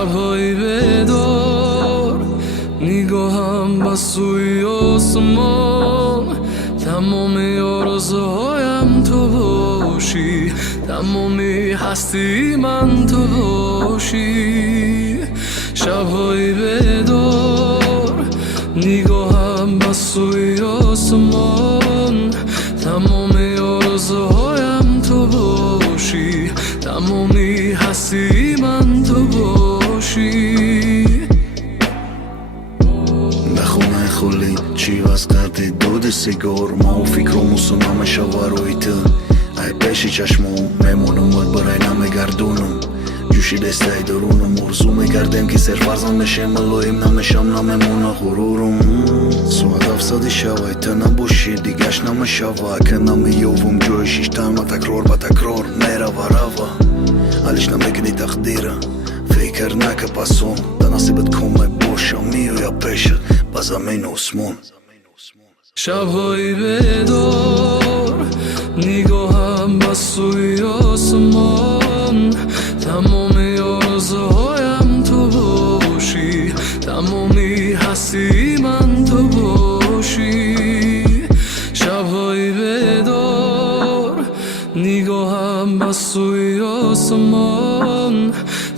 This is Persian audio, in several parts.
شب‌های بیدار نگاهم به سوی آسمان، تمام آرزوهایم تو باشی، تمام هستی من تو باشی. شب‌های بیدار نگاهم به سوی آسمان، تمام آرزوهایم تو باشی، تمام هستی من تو باشی. خونه خلی چی وز کردی دود سیگار، ما و فکرم سونم شواروی تو ای پیش چشمم میمونم بود برای نمیگردونم، جوشی دسته درونم مرزو میگردیم که سر فرزن میشه ملایم نمیشم نمیمونه غرورم. سواد افسادی شوی تو نباشی دیگهش نمیشوه که نمیوم جوی شیشتن و تکرار به تکرار میره و روا، حالش نمیگنی تقدیره فکر نکه پسون ده نصیبت کمه باشم میویا پیشت با زمین و اسمون. شب‌های بیدار نگاهم به سوی آسمان، تمام آرزوهایم تو باشی، تمام هستی من تو باشی. شب‌های بیدار نگاهم به سوی آسمان،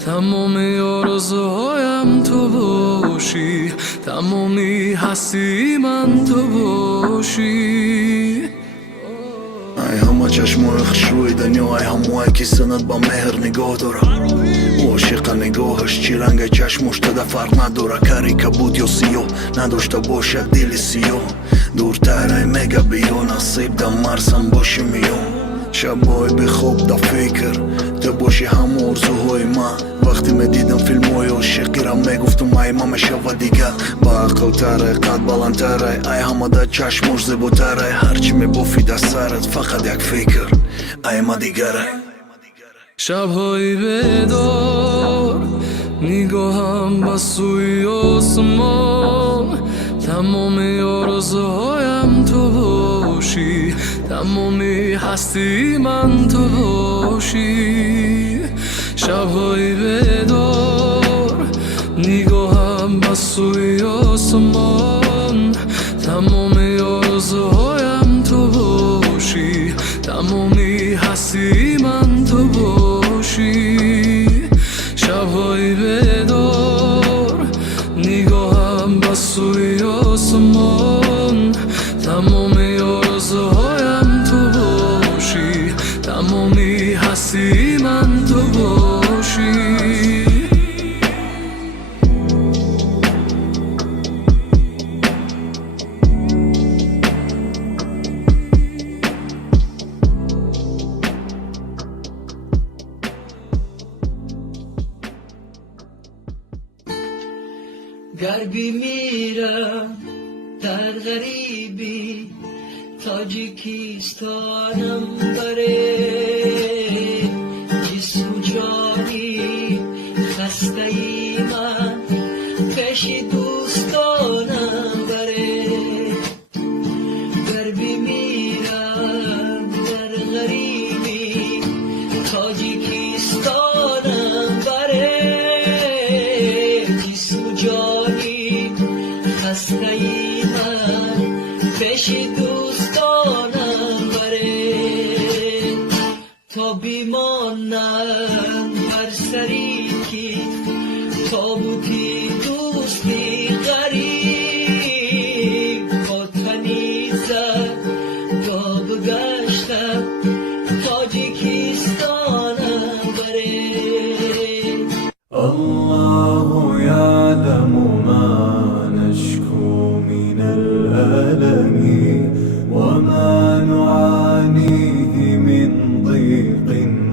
تمام آرزوهایم تو باشی، تمام هستی من تو باشی. ای همه چشمای خشوی دنیا، ای همه که سند با مهر نگاه داره، عاشق نگاهش چی رنگ چشمش تده فرق نداره، کاری که بود یا سیاه نداشته باشه دل سیاه، دورتر ای میگه بیا نصیب ده مرسم باشی میام. شبای به خواب ده فکر تو باشی هم ارزوهای من، وقتی میدیدم فیلم های عاشقی را میگفتم ای ما میشوه دیگه با عقل تره قد بلندتره، ای همه ده چشمش زیباتره، هرچی میبافی ده سرت فقط یک فکر ای ما دیگره. شب‌های بیدار نگاهم به سوی آسمان، تمام آرزوهایم تو باشی، تمام هستی من تو باشی. شب‌های بیدار نگاهم به سوی آسمان، تمام آرزوهایم تو باشی، تمام هستی من تو باشی. شب‌های بیدار نگاهم به سوی آسمان، تمام آرزوهایم تو باشی، تمام هستی من تو باشی. غربی میرم در غریبی، تاجیکستانم بره، جسم جانی خسته ای من پیش دوستانم بره. غربی میرم در غریبی، تاجیکستانم بره، جسم جانی خسته ای من پیش دوستانم بره. تا بیمانم بر سری که تابوتی دوستی غریب، با تنیزم با بگشتم تاجیکستانم بره. الله يعلم ما نشكو من الألم وما نعانيه من ضيق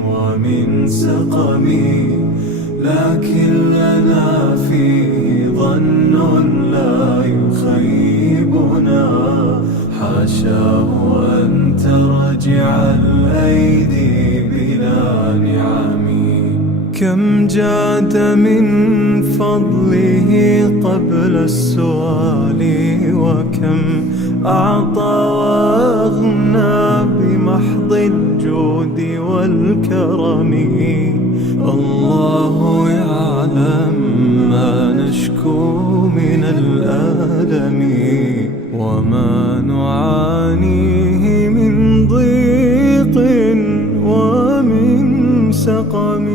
ومن سقم، لكن لنا فيه ظن لا يخيبنا، حاشاه أن ترجع الأيدي بلا نعم. كم جاد من فضله قبل السؤال، وكم أعطى وأغنى بمحض الجود والكرم. الله يعلم الألم وما نعانيه من ضيق ومن سقم